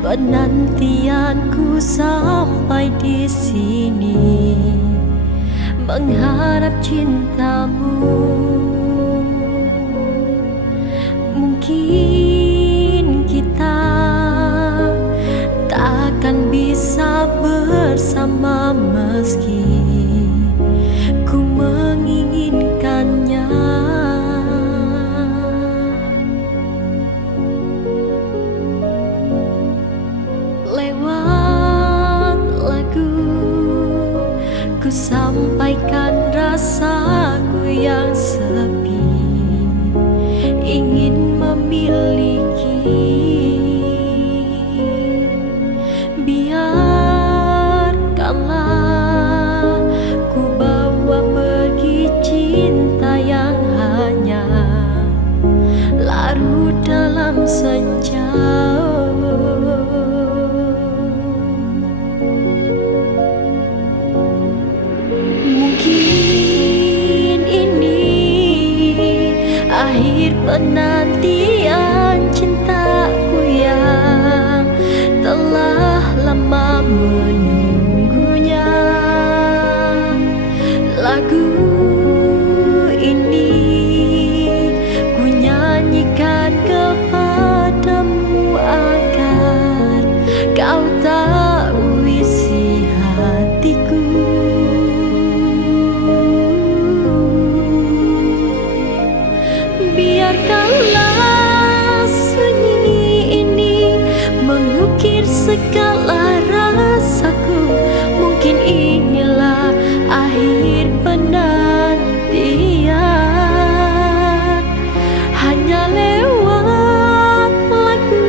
Penantianku sampai di sini, mengharap cintamu. Mungkin kita takkan bisa bersama meski ku menginginkannya. Lewat lagu ku sampaikan rasaku yang sepi, ingin memiliki. Biarkanlah ku bawa pergi cinta yang hanya larut dalam senja. Mungkin ini akhir penantian cintaku yang telah lama menunggunya. Lagu ini ku nyanyikan kepadamu agar kau tahu isi hatiku. Biarkanlah sunyi ini mengukir segala rasaku. Mungkin inilah akhir penantian. Hanya lewat lagu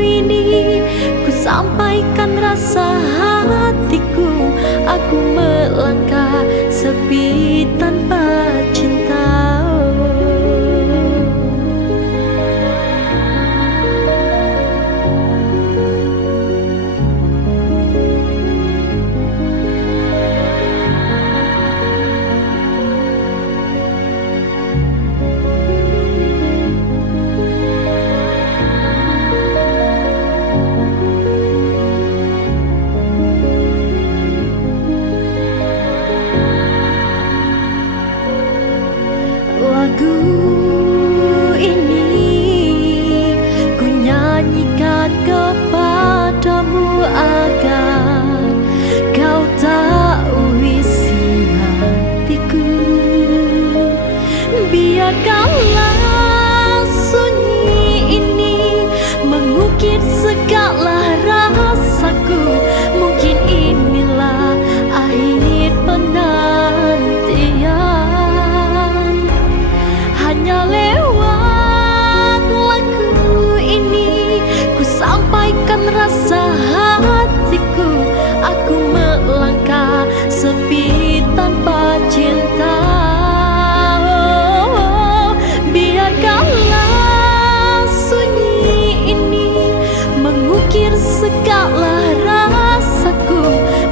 ini ku sampaikan rasa hatiku. Aku melangkah sepi tanpa cinta. Lagu ini ku nyanyikan kepadamu agar kau tahu isi hatiku. Biarkanlah sunyi ini mengukir segala rasaku. Mungkin inilah akhir penantian. Hanya lewat lagu ini ku sampaikan rasa hatiku. Aku melangkah sepi tanpa cinta. Biarkanlah sunyi ini mengukir segala rasaku.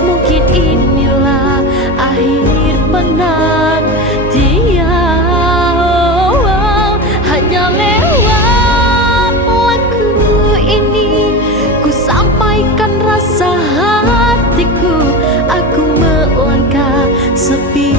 Mungkin inilah akhir penantian. Hanya lewat lagu ini ku sampaikan rasa hatiku. Aku melangkah sepi